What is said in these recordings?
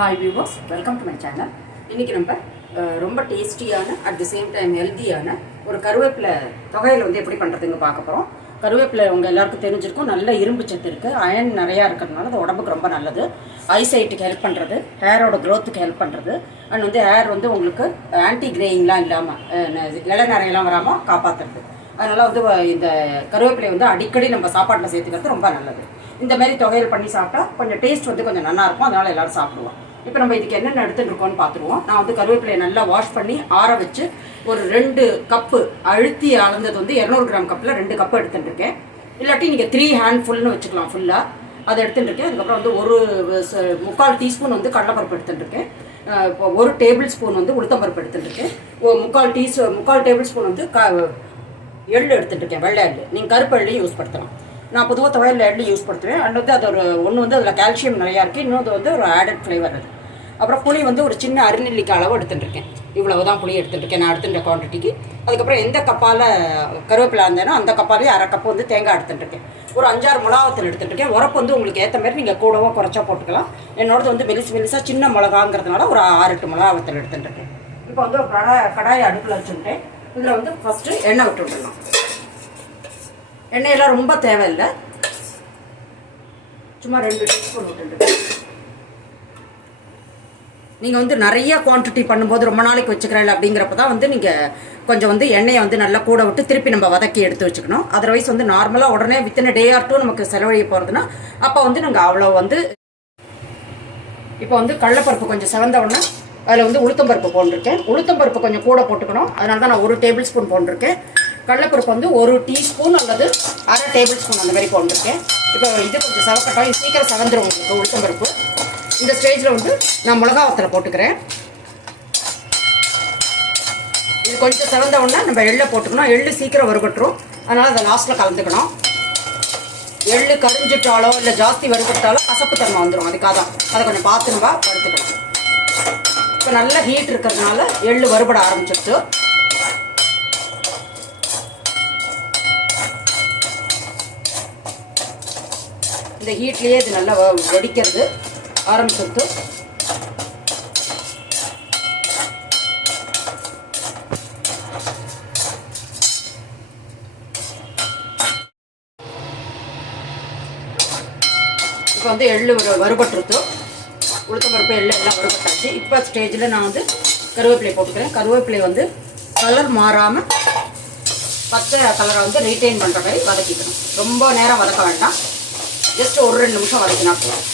Hi viewers, welcome to my channel. இன்னைக்கு நம்ம ரொம்ப டேஸ்டியான அட் தி சேம் டைம் ஹெல்தியான ஒரு கருவேப்பிலை தொகையில் வந்து எப்படி பண்ணுறதுங்க பார்க்க போகிறோம். கருவேப்பிலை உங்கள் எல்லாருக்கும் தெரிஞ்சிருக்கும், நல்ல இரும்பு சத்து இருக்குது, அயன் நிறையா இருக்கிறதுனால அது உடம்புக்கு ரொம்ப நல்லது. ஐசைட்டுக்கு ஹெல்ப் பண்ணுறது, ஹேரோட க்ரோத்துக்கு ஹெல்ப் பண்ணுறது, அண்ட் வந்து ஹேர் வந்து உங்களுக்கு ஆன்டி கிரேயிங்லாம் இல்லாமல் இலை நிறையெல்லாம் வராமல் காப்பாற்றுறது. அதனால் வந்து இந்த கருவேப்பிலை வந்து அடிக்கடி நம்ம சாப்பாட்டில் சேர்த்துக்கிறது ரொம்ப நல்லது. இந்த மாதிரி தொகையில் பண்ணி சாப்பிட்டா கொஞ்சம் டேஸ்ட் வந்து கொஞ்சம் நல்லாயிருக்கும், அதனால் எல்லோரும் சாப்பிடுவோம். இப்போ நம்ம இதுக்கு என்னென்ன எடுத்துகிட்டு இருக்கோம்னு பார்த்துருவோம். நான் வந்து கருவேப்பிலையை நல்லா வாஷ் பண்ணி ஆற வச்சு ஒரு 2 கப்பு அழுத்தி அளந்தது வந்து 200 கிராம் கப்பில் 2 கப்பு எடுத்துகிட்டு இருக்கேன். இல்லாட்டி நீங்கள் 3 ஹேண்ட்ஃபுல்னு வச்சுக்கலாம் ஃபுல்லாக. அதை எடுத்துகிட்டு இருக்கேன். அதுக்கப்புறம் வந்து ஒரு 3/4 டீஸ்பூன் வந்து கடலைப்பருப்பு எடுத்துகிட்டு இருக்கேன். இப்போ 1 டேபிள் ஸ்பூன் வந்து உளுத்தம்பருப்பு எடுத்துகிட்டு இருக்கேன். 3/4 டேபிள் ஸ்பூன் வந்து எள்ளு எடுத்துகிட்டு இருக்கேன், வெள்ளை எள்ளு. நீங்கள் கருப்பு எள்ளையும் யூஸ் படுத்தலாம். நான் பொதுவாக துவையல் எள்ளு யூஸ் படுத்துவேன். அண்ட் வந்து அது ஒன்று வந்து அதில் கால்சியம் நிறையா இருக்குது, இன்னொன்று வந்து ஒரு ஆடட் ஃப்ளேவர் அது. அப்புறம் புளி வந்து ஒரு சின்ன அரிநெல்லிக்காய் அளவு எடுத்துட்டுருக்கேன். இவ்வளவு தான் புளி எடுத்துட்டுருக்கேன் நான் எடுத்துட்ட குவான்டிட்டிக்கு. அதுக்கப்புறம் எந்த கப்பால் கருவேப்பிலை இருந்தேனோ அந்த கப்பாலே 1/2 கப்பு வந்து தேங்காய் எடுத்துட்டுருக்கேன். ஒரு 5-6 மிளகாத்தூள் எடுத்துட்டுருக்கேன். உரப்பு வந்து உங்களுக்கு ஏற்ற மாதிரி நீங்கள் கூடவோ குறைச்சா போட்டுக்கலாம். என்னோடது வந்து மெலிசாக சின்ன மிளகாங்கிறதுனால ஒரு 6-8 மிளகாத்தூள் எடுத்துட்டுருக்கேன். இப்போ வந்து ஒரு கடாயை அடுப்பில் வச்சுட்டேன். இதில் வந்து ஃபஸ்ட்டு எண்ணெய் விட்டு விடலாம். எண்ணெயெல்லாம் ரொம்ப தேவையில்லை, சும்மா 2 டீஸ்பூன் விட்டுருக்கேன். நீங்கள் வந்து நிறைய குவான்டிட்டி பண்ணும்போது ரொம்ப நாளைக்கு வச்சுக்கிறேன் அப்படிங்கிறப்ப தான் வந்து நீங்கள் கொஞ்சம் வந்து எண்ணெயை வந்து நல்லா கூட விட்டு திருப்பி நம்ம வதக்கி எடுத்து வச்சுக்கணும். அதர்வைஸ் வந்து நார்மலாக உடனே வித்தின் டே ஆர் 2 நமக்கு செலவழிய போகிறதுனா அப்போ வந்து நாங்கள் அவ்வளோ வந்து இப்போ வந்து கடலைப்பருப்பு கொஞ்சம் செவந்த உடனே அதில் வந்து உளுத்தம்பருப்பு போட்டிருக்கேன். உளுத்தம்பருப்பு கொஞ்சம் கூட போட்டுக்கணும், அதனால தான் நான் 1 டேபிள் ஸ்பூன் போட்டிருக்கேன். கடலைப்பருப்பு வந்து 1 டீஸ்பூன் அல்லது 1/2 டேபிள் ஸ்பூன் அந்த மாதிரி போட்டிருக்கேன். இப்போ இது கொஞ்சம் செவக்கட்டும், இது சீக்கிரம் செவந்துடும் உங்களுக்கு உளுத்தம்பருப்பு. இந்த ஸ்டேஜில் வந்து நான் மிளகா வத்தலை போட்டுக்கிறேன். இது கொஞ்சம் செவந்த உடனே நம்ம எள்ளை போட்டுக்கணும். எள்ளு சீக்கிரம் வறுபட்டுரும், அதனால் அதை லாஸ்ட்டில் கலந்துக்கணும். எள்ளு கரிஞ்சிட்டாலோ இல்லை ஜாஸ்தி வறுபட்டாலோ கசப்பு தன்மை வந்துடும், அதுக்காக தான் அதை கொஞ்சம் பார்த்து நம்ம வறுத்துக்கணும். இப்போ நல்ல ஹீட் இருக்கிறதுனால எள்ளு வறுபட ஆரம்பிச்சிடுச்சு. இந்த ஹீட்லேயே இது நல்லா வெடிக்கிறது ஆரம்பிச்சிடுது. இப்போ வந்து எள்ளு வறுபட்டுருது, உளுத்தம்பருப்பு எள்ளு எல்லாம் வறுபட்டாச்சு. இப்போ ஸ்டேஜில் நான் வந்து கருவேப்பிலை போட்டுக்கிறேன். கருவேப்பிலை வந்து கலர் மாறாமல் பச்சை கலரை வந்து ரீட்டைன் பண்ணுற மாதிரி வதக்கிக்கணும். ரொம்ப நேரம் வதக்க வேண்டாம், ஜஸ்ட் ஒரு 2 நிமிஷம் வதக்கினா போதும்.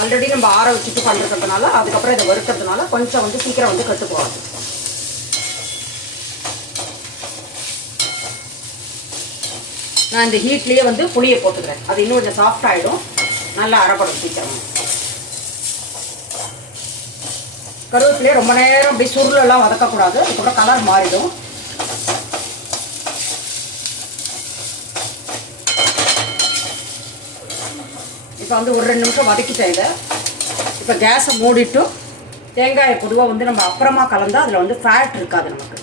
ஆல்ரெடி நம்ம ஆற வச்சுட்டு பண்ணுறதுனால அதுக்கப்புறம் இதை வறுக்கிறதுனால கொஞ்சம் வந்து சீக்கிரம் வந்து கெட்டு போகாது. நான் இந்த ஹீட்லேயே வந்து புளியை போட்டுக்கிறேன், அது இன்னும் கொஞ்சம் சாஃப்ட் ஆகிடும், நல்லா அரைப்படும் சீக்கிரம். கருவேப்பிலையே ரொம்ப நேரம் அப்படி சுருளெல்லாம் வதக்கக்கூடாது, அதுக்கப்புறம் கலர் மாறிடும். இப்போ வந்து ஒரு 2 நிமிஷம் வதக்கிட்டேன் இதை. இப்போ கேஸை மூடிட்டு தேங்காயை பொதுவாக வந்து நம்ம அப்புறமா கலந்தால் அதில் வந்து ஃபேட் இருக்காது. நமக்கு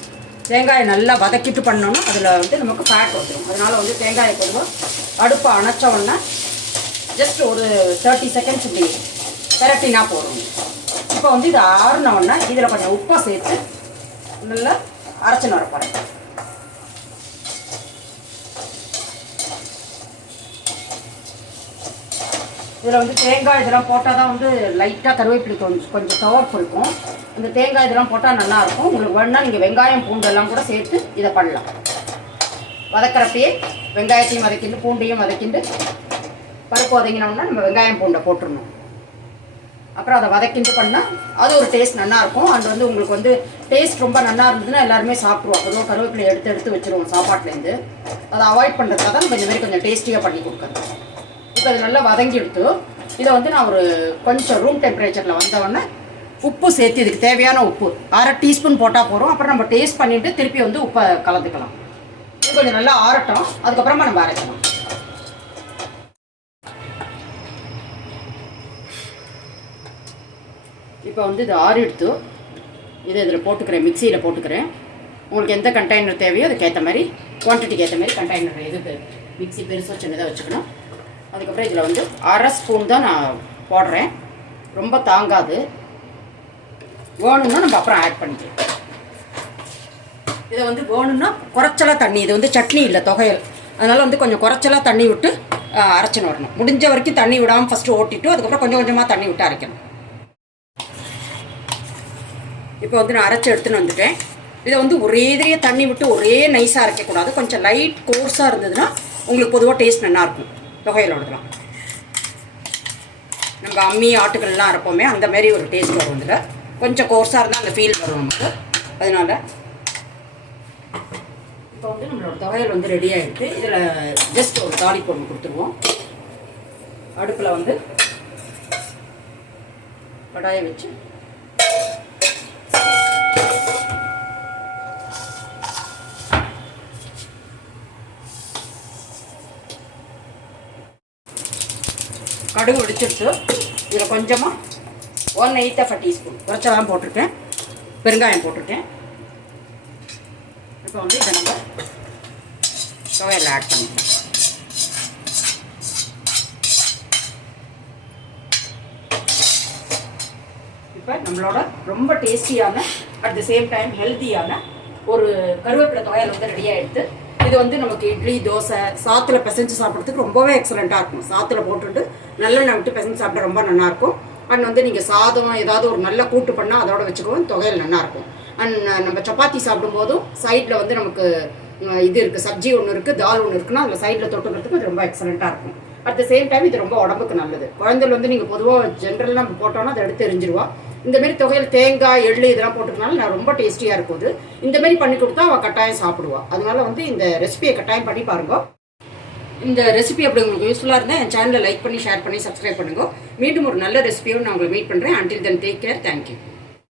தேங்காயை நல்லா வதக்கிட்டு பண்ணோன்னா அதில் வந்து நமக்கு ஃபேட் வந்துடும். அதனால் வந்து தேங்காயை பொதுவாக அடுப்பை அணைச்ச உடனே ஜஸ்ட் ஒரு 30 செகண்ட்ஸ் இப்படி பெரட்டினா போதும். இப்போ வந்து இது ஆறுன உடனே இதில் கொஞ்சம் உப்பை சேர்த்து நல்லா அரைச்சின்னு வர போகிறேன். இதில் வந்து தேங்காய் இதெல்லாம் போட்டால் தான் வந்து லைட்டாக கருவேப்பிலை கொஞ்சம் துவர்ப்பு இருக்கும். இந்த தேங்காய் இதெல்லாம் போட்டால் நல்லாயிருக்கும். உங்களுக்கு வேணுன்னா நீங்கள் வெங்காயம் பூண்டெல்லாம் கூட சேர்த்து இதை பண்ணலாம். வதக்கிறப்பயே வெங்காயத்தையும் வதக்கிண்டு பூண்டையும் வதக்கிண்டு பருப்பு வதங்கினோம்னா நம்ம வெங்காயம் பூண்டை போட்டுடணும். அப்புறம் அதை வதக்கிண்டு பண்ணால் அது ஒரு டேஸ்ட் நல்லாயிருக்கும். அண்ட் வந்து உங்களுக்கு வந்து டேஸ்ட் ரொம்ப நல்லா இருந்ததுன்னா எல்லாருமே சாப்பிடுவோம். பொதுவாக கருவேப்பிலை எடுத்து வச்சுருவோம் சாப்பாட்டிலேருந்து. அதை அவாய்ட் பண்ணுறதுக்காக தான் நம்ம இந்த மாதிரி கொஞ்சம் டேஸ்டியாக பண்ணி கொடுக்குறது. இப்போ அது நல்லா வதங்கி எடுத்து இதை வந்து நான் ஒரு கொஞ்சம் ரூம் டெம்பரேச்சரில் வந்தவொடனே உப்பு சேர்த்து இதுக்கு தேவையான உப்பு 1/2 டீஸ்பூன் போட்டால் போகிறோம். அப்புறம் நம்ம டேஸ்ட் பண்ணிவிட்டு திருப்பி வந்து உப்பை கலந்துக்கலாம். இது கொஞ்சம் நல்லா ஆறட்டும், அதுக்கப்புறமா நம்ம அரைக்கலாம். இப்போ வந்து இது ஆறிடுத்து, இதை இதில் போட்டுக்கிறேன், மிக்சியில் போட்டுக்கிறேன். உங்களுக்கு எந்த கண்டெய்னர் தேவையோ அதுக்கேற்ற மாதிரி குவான்டிட்டிக்கு ஏற்ற மாதிரி கண்டெய்னர் எதுக்கு மிக்சி பெருசாக சின்னதாக வச்சுக்கணும். அதுக்கப்புறம் இதில் வந்து 1/2 ஸ்பூன் தான் நான் போடுறேன். ரொம்ப தாங்காது, வேணும்னா நம்ம அப்புறம் ஆட் பண்ணிக்கலாம். இதை வந்து வேணும்னா குறைச்சலாக தண்ணி, இது வந்து சட்னி இல்லை தொகையல், அதனால் வந்து கொஞ்சம் குறைச்சலாக தண்ணி விட்டு அரைச்சின்னு வரணும். முடிஞ்ச வரைக்கும் தண்ணி விடாமல் ஃபஸ்ட்டு ஓட்டிட்டு அதுக்கப்புறம் கொஞ்சம் கொஞ்சமாக தண்ணி விட்டு அரைக்கணும். இப்போ வந்து நான் அரைச்சி எடுத்துன்னு வந்துட்டேன். இதை வந்து ஒரே இதிலேயே தண்ணி விட்டு ஒரே நைஸாக அரைக்கக்கூடாது. கொஞ்சம் லைட் கோர்ஸாக இருந்ததுன்னா உங்களுக்கு பொதுவாக டேஸ்ட் நல்லாயிருக்கும். தொகையிலோடலாம் நம்ம அம்மி ஆட்டுக்கள்லாம் அரைப்போமே அந்த மாதிரி ஒரு டேஸ்ட் வரும். இதில் கொஞ்சம் கோர்ஸாக இருந்தால் அந்த ஃபீல் வரும் நமக்கு. அதனால் இப்போ வந்து நம்மளோட தொகையில் வந்து ரெடி ஆகிடுது. இதில் ஜஸ்ட் ஒரு தாளிப்பு ஒன்று கொடுத்துருவோம். அடுப்பில் வந்து கடாயை வச்சு கடுகு வெடிச்சிடுச்சு. இதில் கொஞ்சமாக 1/8 டீஸ்பூன் குறைச்சலாம் போட்டிருக்கேன், பெருங்காயம் போட்டிருக்கேன். இப்போ வந்து இதை நம்ம துவையல் ஆட் பண்ணிக்கலாம். இப்போ நம்மளோட ரொம்ப டேஸ்டியான அட் த சேம் டைம் ஹெல்த்தியான ஒரு கருவேப்பிலை துவையல் வந்து ரெடி ஆகிடுது. இது வந்து நமக்கு இட்லி, தோசை, சாத்தில் பிசைஞ்சு சாப்பிட்றதுக்கு ரொம்பவே எக்ஸலண்ட்டாக இருக்கும். சாத்தில் போட்டுட்டு நல்லெண்ணெய் விட்டு பிசைஞ்சு சாப்பிட்டா ரொம்ப நல்லாயிருக்கும். அண்ட் வந்து நீங்கள் சாதம் ஏதாவது ஒரு நல்ல கூட்டு பண்ணால் அதோட வச்சுக்கவும் தொகையில் நல்லாயிருக்கும். அண்ட் நம்ம சப்பாத்தி சாப்பிடும்போதும் சைடில் வந்து நமக்கு இது இருக்குது, சப்ஜி ஒன்று இருக்குது, தால் ஒன்று இருக்குன்னா அதில் சைடில் தொட்டுக்கிறதுக்கு அது ரொம்ப எக்ஸலண்ட்டாக இருக்கும். அட் த சேம் டைம் இது ரொம்ப உடம்புக்கு நல்லது. குழந்தைகள் வந்து நீங்கள் பொதுவாக ஜென்ரலாக நம்ம போட்டோன்னா அதை எடுத்து எரிஞ்சிருவா. இந்தமாரி தொகையில் தேங்காய், எள்ளு இதெல்லாம் போட்டுக்கனால நான் ரொம்ப டேஸ்டியாக இருக்குது. இந்தமாரி பண்ணி கொடுத்தா அவள் கட்டாயம் சாப்பிடுவாள். அதனால வந்து இந்த ரெசிபியை கட்டாயம் பண்ணி பாருங்க. இந்த ரெசிபி அப்படி உங்களுக்கு யூஸ்ஃபுல்லாக இருந்தால் என் சேனலை லைக் பண்ணி, ஷேர் பண்ணி, சப்ஸ்கிரைப் பண்ணுங்க. மீண்டும் ஒரு நல்ல ரெசிபியோடு நான் உங்களை மீட் பண்ணுறேன். Until then take care. Thank you.